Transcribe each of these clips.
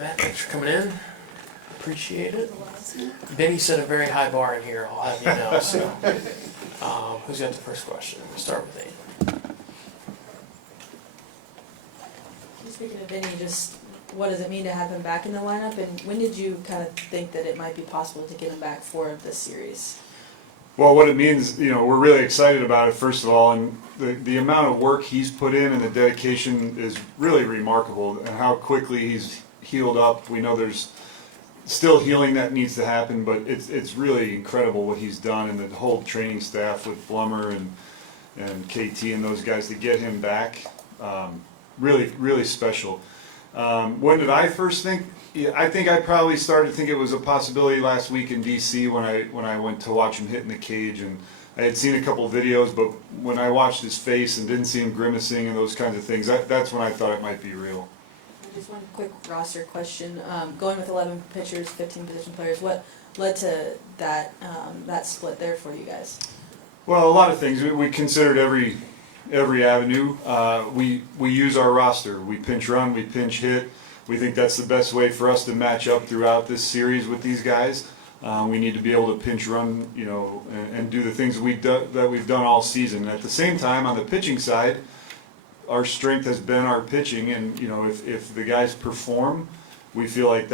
Matt, thanks for coming in. Appreciate it. Benny set a very high bar in here, I'll have you know. So, who's got the first question? We'll start with Aiden. Speaking of Vinny, just what does it mean to have him back in the lineup, and when did you kind of think that it might be possible to get him back for this series? Well, what it means, we're really excited about it, first of all, and the amount of work he's put in and the dedication is really remarkable, and how quickly he's healed up. We know there's still healing that needs to happen, but it's really incredible what he's done, and the whole training staff with Blummer and KT and those guys to get him back, really, really special. When did I first think? Yeah, I think I probably started to think it was a possibility last week in DC when I went to watch him hit in the cage, and I had seen a couple of videos, but when I watched his face and didn't see him grimacing and those kinds of things, that's when I thought it might be real. Just one quick roster question. Going with 11 pitchers, 15 position players, what led to that split there for you guys? Well, a lot of things. We considered every avenue. We use our roster. We pinch run, we pinch hit. We think that's the best way for us to match up throughout this series with these guys. We need to be able to pinch run, and do the things that we've done all season. At the same time, on the pitching side, our strength has been our pitching, and if the guys perform, we feel like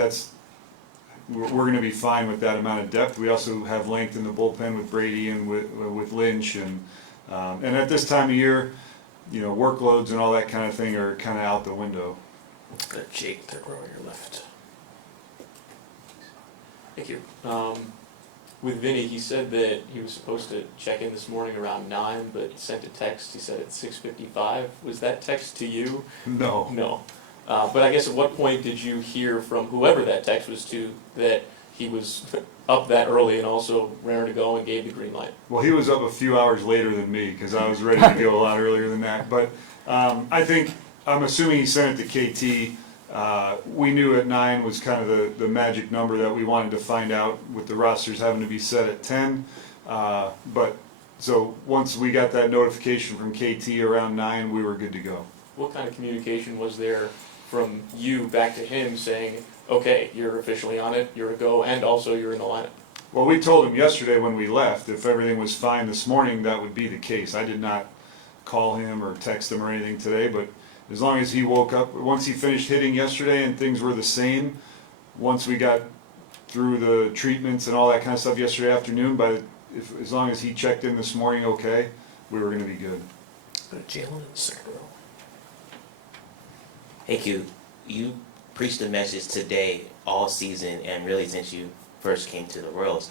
we're going to be fine with that amount of depth. We also have length in the bullpen with Brady and with Lynch, and at this time of year, workloads and all that kind of thing are kind of out the window. Jake, third row on your left. Thank you. With Vinny, he said that he was supposed to check in this morning around 9, but sent a text. He said it's 6:55. Was that text to you? No. No. But I guess at what point did you hear from whoever that text was to that he was up that early and also raring to go and gave the green light? Well, he was up a few hours later than me because I was ready to go a lot earlier than that. But I'm assuming he sent it to KT. We knew at 9 was kind of the magic number that we wanted to find out, with the rosters having to be set at 10. So once we got that notification from KT around 9, we were good to go. What kind of communication was there from you back to him saying, okay, you're officially on it, you're a go, and also you're in the lineup? Well, we told him yesterday when we left, if everything was fine this morning, that would be the case. I did not call him or text him or anything today, but as long as he woke up, once he finished hitting yesterday and things were the same, once we got through the treatments and all that kind of stuff yesterday afternoon, as long as he checked in this morning okay, we were going to be good. Go to Jalen in the second row. Hey Q, you preached the message today all season and really since you first came to the Royals.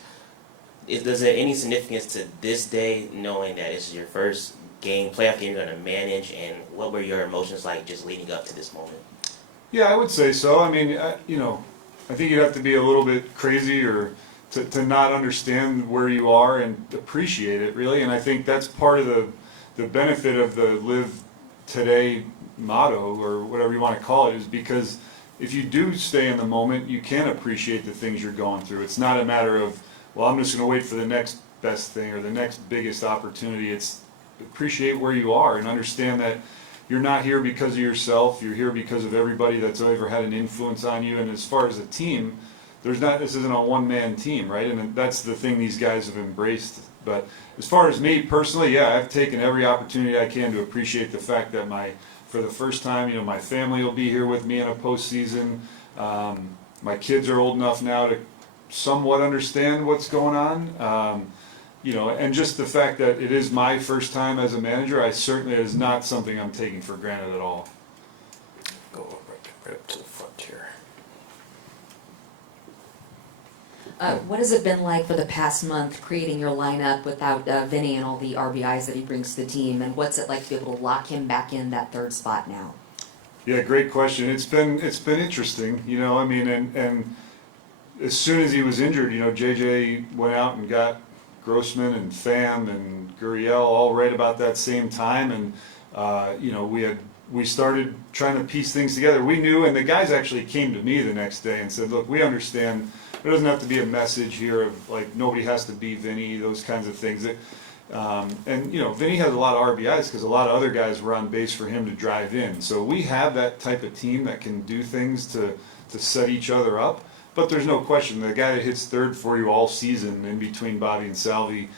Does there any significance to this day, knowing that it's your first playoff game you're going to manage, and what were your emotions like just leading up to this moment? Yeah, I would say so. I mean, I think you'd have to be a little bit crazy or to not understand where you are and appreciate it, really. And I think that's part of the benefit of the Live Today motto, or whatever you want to call it, is because if you do stay in the moment, you can appreciate the things you're going through. It's not a matter of, well, I'm just going to wait for the next best thing or the next biggest opportunity. It's appreciate where you are and understand that you're not here because of yourself. You're here because of everybody that's ever had an influence on you. And as far as a team, this isn't a one-man team, right? And that's the thing these guys have embraced. But as far as me personally, yeah, I've taken every opportunity I can to appreciate the fact that for the first time, my family will be here with me in a postseason. My kids are old enough now to somewhat understand what's going on. And just the fact that it is my first time as a manager, is not something I'm taking for granted at all. Go right up to the front here. What has it been like for the past month creating your lineup without Vinny and all the RBIs that he brings to the team, and what's it like to be able to lock him back in that third spot now? Yeah, great question. It's been interesting, and as soon as he was injured, JJ went out and got Grossman and Pham and Gurriel all right about that same time, and we started trying to piece things together. We knew, and the guys actually came to me the next day and said, look, we understand there doesn't have to be a message here of like nobody has to be Vinny, those kinds of things. Vinny has a lot of RBIs because a lot of other guys were on base for him to drive in. So we have that type of team that can do things to to set each other up. But there's no question, the guy that hits third for you all season in between Bobby and Salvi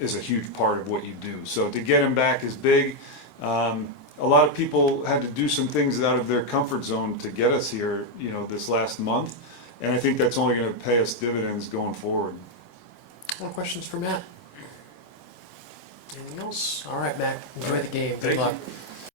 is a huge part of what you do. So to get him back is big. A lot of people had to do some things out of their comfort zone to get us here, you know, this last month. And I think that's only going to pay us dividends going forward. More questions for Matt? Anything else? All right, Matt. Enjoy the game. Good Thank you. luck.